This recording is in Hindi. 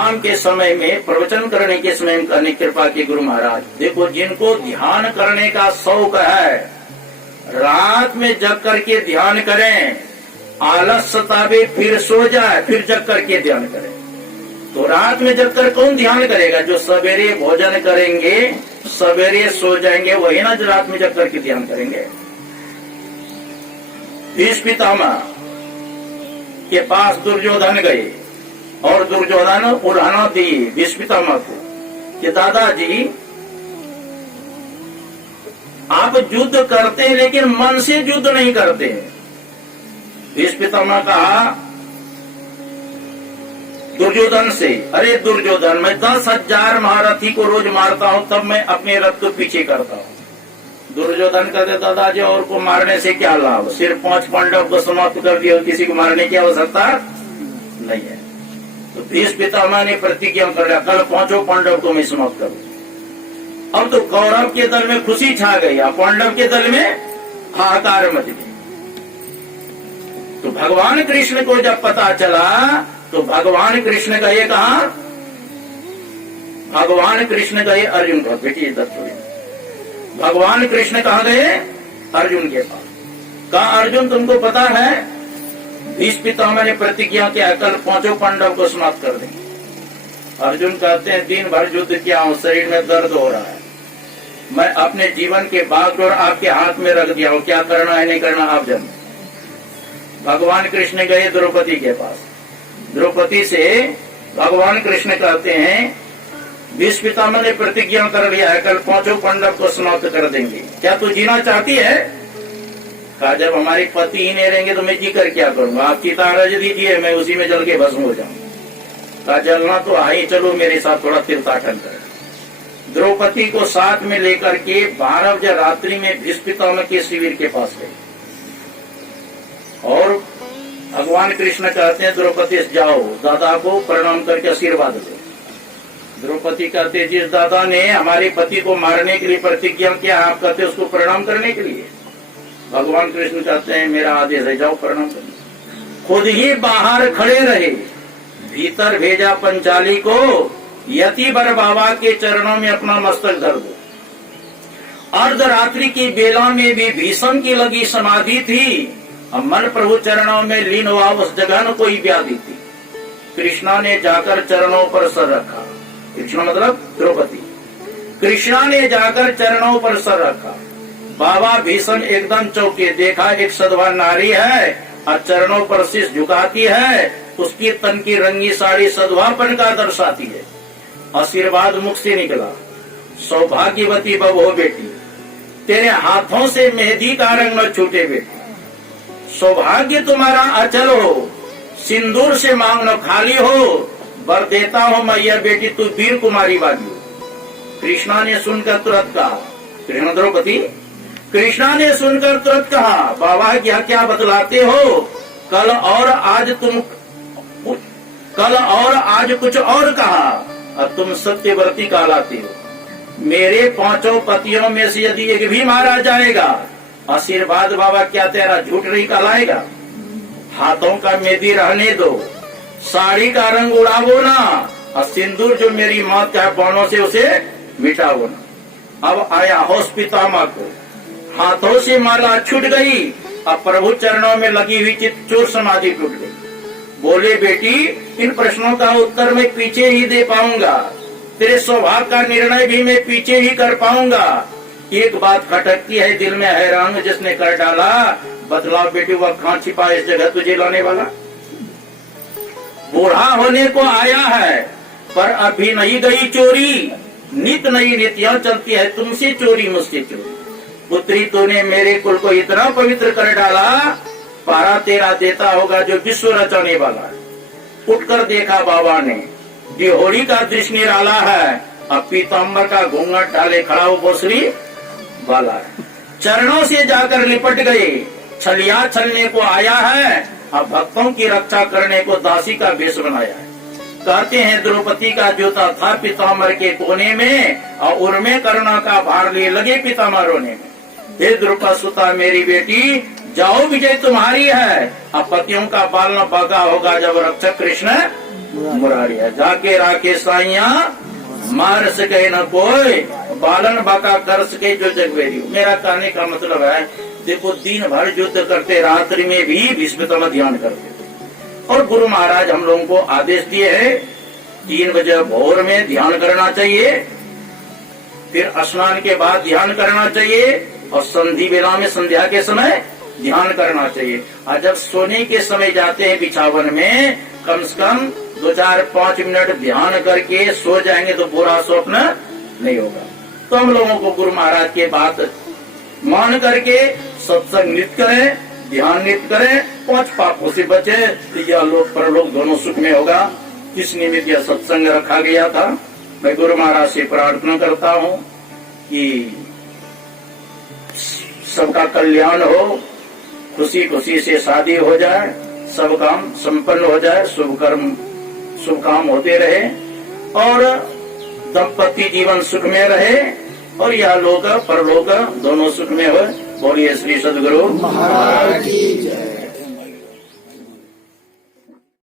शाम के समय में प्रवचन करने के समय में करने कृपा की गुरु महाराज। देखो, जिनको ध्यान करने का शौक है, रात में जग करके ध्यान करें, आलस सतावे फिर सो जाए, फिर जग करके ध्यान करें। तो रात में जग कर कौन ध्यान करेगा? जो सवेरे भोजन करेंगे, सवेरे सो जाएंगे, वही ना जो रात में जग करके ध्यान करेंगे। भीष्म पितामह के पास दुर्योधन गए और दुर्योधन उड़ाना दी भीष्म पितामह को कि दादाजी आप युद्ध करते हैं लेकिन मन से युद्ध नहीं करते हैं। भीष्म पितामह कहा दुर्योधन से, अरे दुर्योधन, मैं 10,000 महारथी को रोज मारता हूं, तब मैं अपने रथ को पीछे करता हूं। दुर्योधन कहते दादाजी और को मारने से क्या लाभ, सिर्फ 5 पांडव को समाप्त कर दिया, किसी को मारने की आवश्यकता नहीं है। तो भीष्म पितामह ने प्रतिज्ञा कर लिया, कल 5 पांडव को मैं समाप्त करूं। अब तो कौरव के दल में खुशी छा गई, पांडव के दल में हाहाकार मच गई। तो भगवान कृष्ण को जब पता चला तो भगवान कृष्ण गए कहा? भगवान कृष्ण गए अर्जुन को, बेटी दत्त। भगवान कृष्ण कहा गए? अर्जुन के पास। कहा अर्जुन तुमको पता है भीष्म पितामह ने प्रतिज्ञा किया कल 5 पांडव को समाप्त कर देंगे। अर्जुन कहते हैं दिन भर युद्ध किया हूं, शरीर में दर्द हो रहा है, मैं अपने जीवन के बागडोर आपके हाथ में रख दिया हूं, क्या करना है नहीं करना आप जानो। भगवान कृष्ण गए द्रौपदी के पास। द्रौपदी से भगवान कृष्ण कहते हैं भीष्म पितामह ने प्रतिज्ञा कर लिया है कल 5 पांडव को समाप्त कर देंगे, क्या तू जीना चाहती है? कहा जब हमारे पति ही नहीं रहेंगे तो मैं जी कर क्या करूंगा, आप चिता रज दीजिए, मैं उसी में जल के भस्म हो जाऊंगा। कहा जलना तो आई, चलो मेरे साथ थोड़ा तीर्थाटन कर। द्रौपदी को साथ में लेकर के 12 बजे रात्रि में भीष्म पितामह के शिविर के पास गए और भगवान कृष्ण कहते हैं द्रौपदी जाओ दादा को प्रणाम करके आशीर्वाद दो। द्रौपदी कहते जिस दादा ने हमारे पति को मारने के लिए प्रतिज्ञा किया, आप कहते उसको प्रणाम करने के लिए? भगवान कृष्ण कहते हैं मेरा आदेश है, जाओ प्रणाम करने। खुद ही बाहर खड़े रहे, भीतर भेजा पंचाली को, यति बर बाबा के चरणों में अपना मस्तक धर दो। अर्धरात्रि की बेला में भी भीषम की लगी समाधि थी, मन प्रभु चरणों में लीन हुआ, उस जगह न कोई व्याधि थी। कृष्णा ने जाकर चरणों पर सर रखा, कृष्ण मतलब द्रौपदी, कृष्णा ने जाकर चरणों पर सर रखा। बाबा भीषण एकदम चौंके, देखा एक सधवा नारी है और चरणों पर शीश झुकाती है, उसकी तन की रंगी साड़ी सधवापन का दर्शाती है। आशीर्वाद मुख से निकला, सौभाग्यवती बब हो बेटी, तेरे हाथों से मेहंदी का रंग न छूटे बेटी, सौभाग्य तुम्हारा अचल हो, सिंदूर से मांग न खाली हो, वर देता हूँ मैया बेटी तू वीर कुमारी वाली हो। कृष्णा ने सुनकर तुरंत कहा, कृष्ण द्रौपदी, कृष्णा ने सुनकर तुरंत कहा बाबा क्या बतलाते हो, कल और आज कुछ और कहा, अब तुम सत्यव्रती कहलाते हो। मेरे 5 पतियों में से यदि एक भी मारा जाएगा, आशीर्वाद बाबा क्या तेरा झूठ नहीं कहलाएगा? हाथों का मेहंदी रहने दो, साड़ी का रंग उड़ावो ना, और सिंदूर जो मेरी मौत का बाणों से उसे मिटावो ना। अब आया होश पितामह को, हाथों से माला छूट गई, अब प्रभु चरणों में लगी हुई चित्तचूर समाधि टूट गई। बोले बेटी इन प्रश्नों का उत्तर मैं पीछे ही दे पाऊंगा, तेरे स्वभाव का निर्णय भी मैं पीछे ही कर पाऊंगा। एक बात खटकती है दिल में, हैरान जिसने कर डाला, बतलाओ बेटी वह कहाँ छिपा इस जगह तुझे लाने वाला? बूढ़ा होने को आया है पर अभी नहीं गई चोरी, नित नई नीतियां चलती है, तुमसे चोरी मुझसे चोरी। पुत्री तूने मेरे कुल को इतना पवित्र कर डाला, पारा तेरा देता होगा जो विश्व रचाने वाला है। उठकर देखा बाबा ने, दिहोड़ी का दृश्य निराला है, अब पीताम्बर का घूंघट डाले खड़ा हो बोसरी वाला है। चरणों से जाकर लिपट गए, छलिया छलने को आया है, अब भक्तों की रक्षा करने को दासी का वेश बनाया है। कहते हैं द्रौपदी का जूता था पीताम्बर के कोने में, और उर्मे करुणा का भार लिए लगे पीताम्बर रोने में। हे द्रुपद सुता मेरी बेटी, जाओ विजय तुम्हारी है, अब पतियों का बाल न बागा होगा जब रक्षक कृष्ण मुरारी है। जाके राके साइया मार सके न कोई, बालन बाका कर सके जो जगवेरी। मेरा कहने का मतलब है, देखो दिन भर युद्ध करते, रात्रि में भी भीष्म पितामह ध्यान करते। और गुरु महाराज हम लोगों को आदेश दिए है 3 बजे भोर में ध्यान करना चाहिए, फिर स्नान के बाद ध्यान करना चाहिए, और संधि वेला में संध्या के समय ध्यान करना चाहिए। और जब सोने के समय जाते हैं बिछावन में, कम से कम 2-4-5 मिनट ध्यान करके सो जाएंगे तो बुरा स्वप्न नहीं होगा। तो हम लोगों को गुरु महाराज के बात मान करके सत्संग नित्य करें, ध्यान नित्य करें, 5 पापों से बचे, यह लोक परलोक दोनों सुख में होगा। इस निमित्त यह सत्संग रखा गया था। मैं गुरु महाराज से प्रार्थना करता हूँ कि सबका कल्याण हो, खुशी खुशी से शादी हो जाए, सब काम संपन्न हो जाए, शुभ काम होते रहे, और दंपति जीवन सुख में रहे, और यह लोक परलोक दोनों सुख में हो। बोलिए श्री सद्गुरु महाराज की जय।